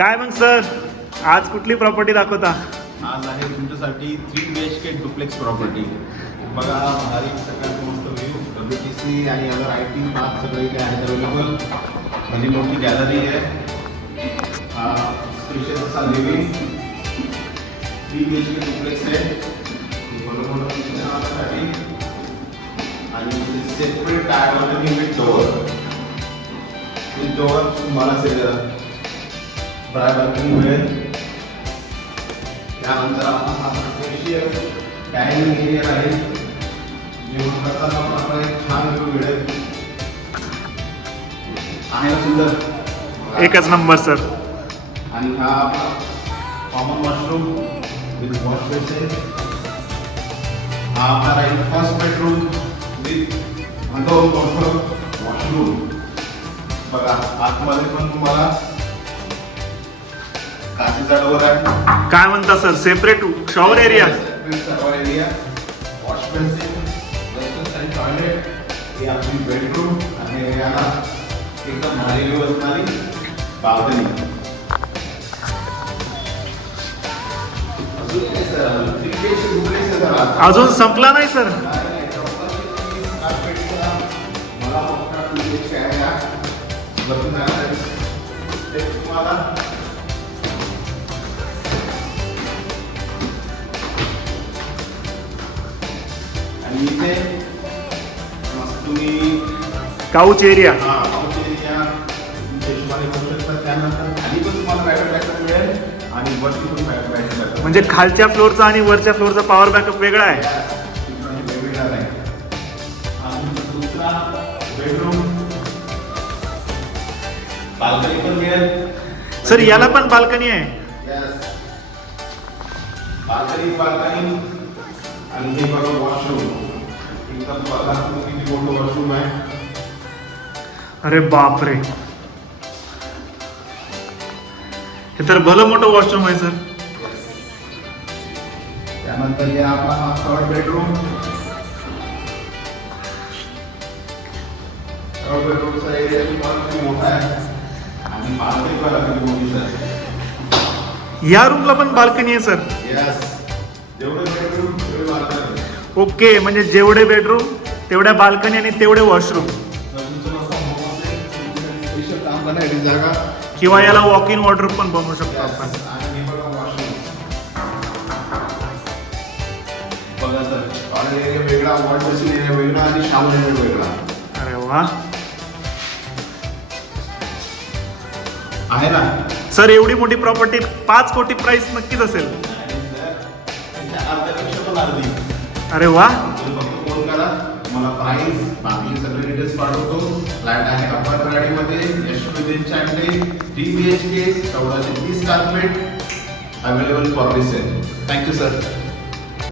काय मग सर, आज कुठली प्रॉपर्टी दाखवता? आज आहे तुमच्यासाठी 3 BHK डुप्लेक्स प्रॉपर्टी. बघा भारी सगळ्यात मस्त व्ह्यू, WTC आणि अदर IT पार्क सगळे इथे आहेत अवेलेबल. म्हणजे मोठी गॅलरी आहे. स्पेशल असा लिव्हिंग 3 BHK डुप्लेक्स आहे. बरोबर तुमच्यासाठी आणि सेपरेट डायगोनल विथ डोअर तुम्हाला बाल्कनी मिळेल. त्यानंतर आपण स्पेशियल डायनिंग एरिया आहे. जेवण करताना आपल्याला एक छान व्ह्यू मिळेल. आहे ना सुंदर, एकच नंबर सर. आणि हा common washroom with wash basin. हा आपला राहील फर्स्ट बेडरूम विथ मोठं वॉशरूम. बघा आतमध्ये पण तुम्हाला काचेचा डोर आहे. काय म्हणता sir, separate shower area? Shower area, wash basin, western आणि टॉयलेट. ही आपली बेडरूम आणि याला एकदम भारी व्ह्यू असणारी बाल्कनी. अजून संपला नाही सर. आणि इथे तुम्ही काउच एरिया. काउच एरिया तुमच्या हिशोबाने करू शकता. त्यानंतर खाली पण तुम्हाला बॅकअप बॅकअप मिळेल आणि वरती पण बॅकअप बॅकअप. म्हणजे खालच्या फ्लोअरचा आणि वरच्या फ्लोअरचा पॉवर बॅकअप वेगळा आहे. वेगवेगळा आहे. आणि दुसरा बेडरूम बाल्कनी पण मिळेल सर. याला पण बाल्कनी आहे? बाल्कनी. आणि हे बघा वॉशरूम, एकदम बघा किती मोठं वॉशरूम आहे. अरे बापरे, हे तर भलं मोठं वॉशरूम आहे सर. त्यानंतर हे आपला हा थर्ड बेडरूम. थर्ड बेडरूमचा एरिया तुम्हाला किती मोठा आहे आणि बाल्कनी बघा किती मोठी आहे. या रूमला पण बाल्कनी आहे सर? यस, जेवढे बेडरूम तेवढे बाल्कनी. ओके, म्हणजे जेवढे बेडरूम तेवढ्या बाल्कनी आणि तेवढे वॉशरूम. स्पेशल काम करण्यासाठी जागा. किंवा याला वॉक इन वॉर्डरोब पण बनवू शकतो आपण. आणि हे बघा वॉशरूम. बघा सर, टॉयलेट एरिया वेगळा, वॉश बेसिन एरिया वेगळा आणि शॉवर एरिया वेगळा. अरे वा आहे ना सर. एवढी मोठी प्रॉपर्टी 5 कोटी प्राइस नक्कीच असेल. अर्ध्यापेक्षा पण अर्धी. अरे वा. फक्त फोन करा, मला प्राइस बाकीचे सगळे डिटेल्स पाठवतो. फ्लॅट आहे अप्पर कराडीमध्ये, Yashwant Chande, 3 BHK, 1430 square feet, available for resale. Thank you sir.